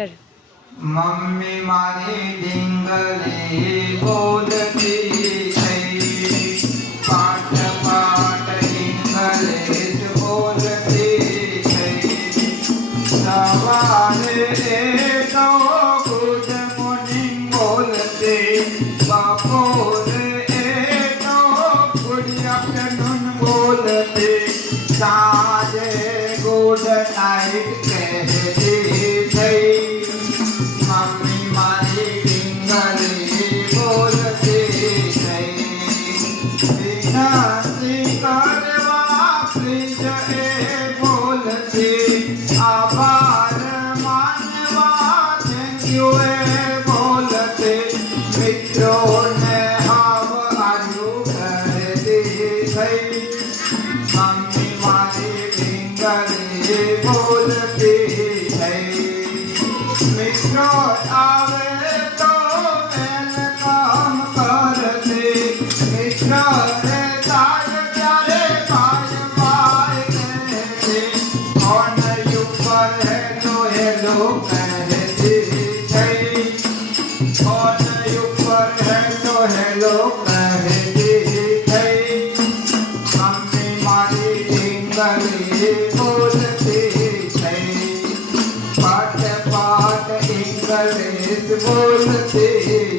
कर मम्मी मारी ડીંગલી બોલતી થઈ પાટ પાટ ડીંગલી જ બોલતી થઈ સવારે તો ગુડ મોર્નિંગ બોલતી બપોરે તો ગુડ આફ્ટરનૂન બોલતી સાંજે ગુડ નાઇટ કહેતી થઈ मम्मी मारी ડીંગલી બોલતી થઈ વિનંતી કરવા પ્લીઝ એ બોલતી આભાર માનવા થેન્ક યુ એ બોલતી મિત્રોને હાવ આજુ કહેતી થઈ મમ્મી મારી ડીંગલી બોલતી થઈ મિત્રો આવે તો વેલકમ કરતી મિત્ર રે તાર ત્યારે બાય બાય કહેતી ફોન ઉપર હેલો હેલો કહેતી થઈ ફોન ઉપર હેલો હેલો કહેતી થઈ મમ્મી મારી ડીંગલી બોલતી થઈ પાટ પાટ ઇંગ્લિશ બોલતી